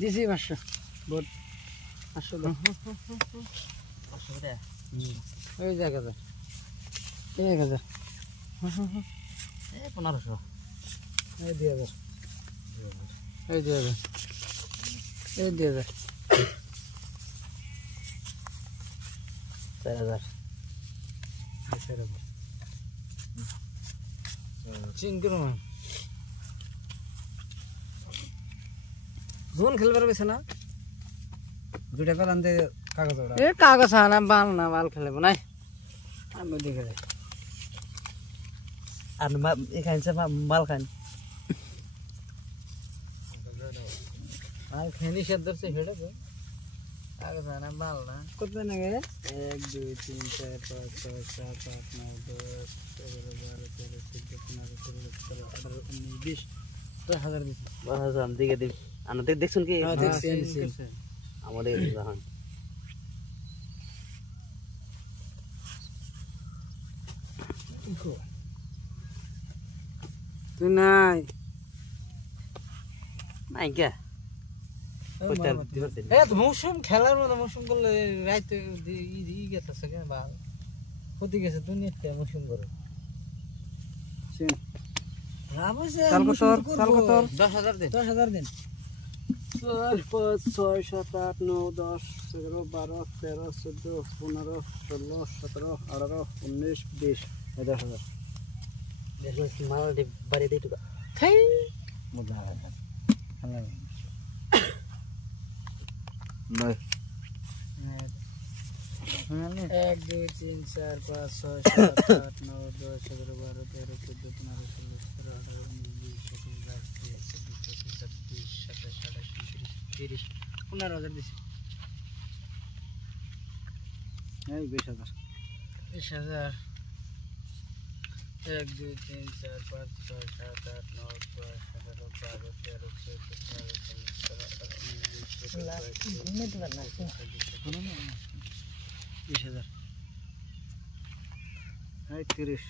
দিছি 500 বহুত 500 দাও 500 টাকা এই যে 1000 1000 এই 1500 এই 2000 এই 2000 এই 2000 4000 চিংকুর মান জোন খেলবার বেছে না দুটা কল আনতে কাগজ ওরা এ কাগজ আনা বাল না বাল খেলব না আমি দেখে যাই আর এখানে সে মাল খান মাল খেনি সে ধরছে হেডে তো কাগজ আনা বাল না কত না গে 1 2 3 4 5 6 7 8 9 10 11 12 13 14 15 16 17 18 19 20 1000 দিছি 10000 আমি দিকে দিই আনা দেখছুন কি হ্যাঁ দেখছি আমাদের জাহান তুই নাই নাই কে কইতা দিবা দিন এ তো মৌসুম খেলার মতো মৌসুম করলে রাইতে ই গেছে কে বাল হতে গেছে দুনিয়াতে মৌসুম করে চাল কত 10000 দিন 10000 দিন 4 5 6 7 8 9 10 11 12 13 14 15 16 17 18 19 20 10000 দেখো মাল দে বাড়ি দেই তো থাই মজা হ্যালো 1 2 3 4 5 6 7 8 9 10 11 12 13 14 15 16 17 18 19 20 21 22 23 24 25 26 27 28 29 30 15000 দিছি এই 20000 1 2 3 4 5 6 7 8 9 10 11 12 13 14 20000 এই 30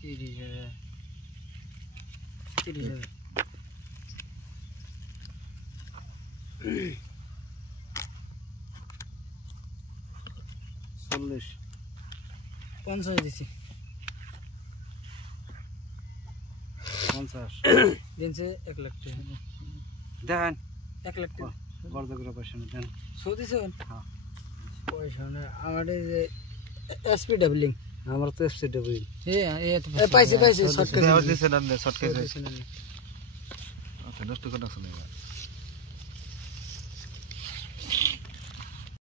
30000 30000 40 50 দিছি 50 দিনছে 1 লাখ টাকা দেন 1 লাখ টাকা বড় করে পয়সা দেন সৌদিছে হ্যাঁ পয়সা না আমাদের যে এসপি ডাবলিং আমার তো এসপি ডাবলিং এ তো পাইছে শর্টকাট দিছে না শর্টকাট দিছে না আচ্ছা নষ্ট করে শুনে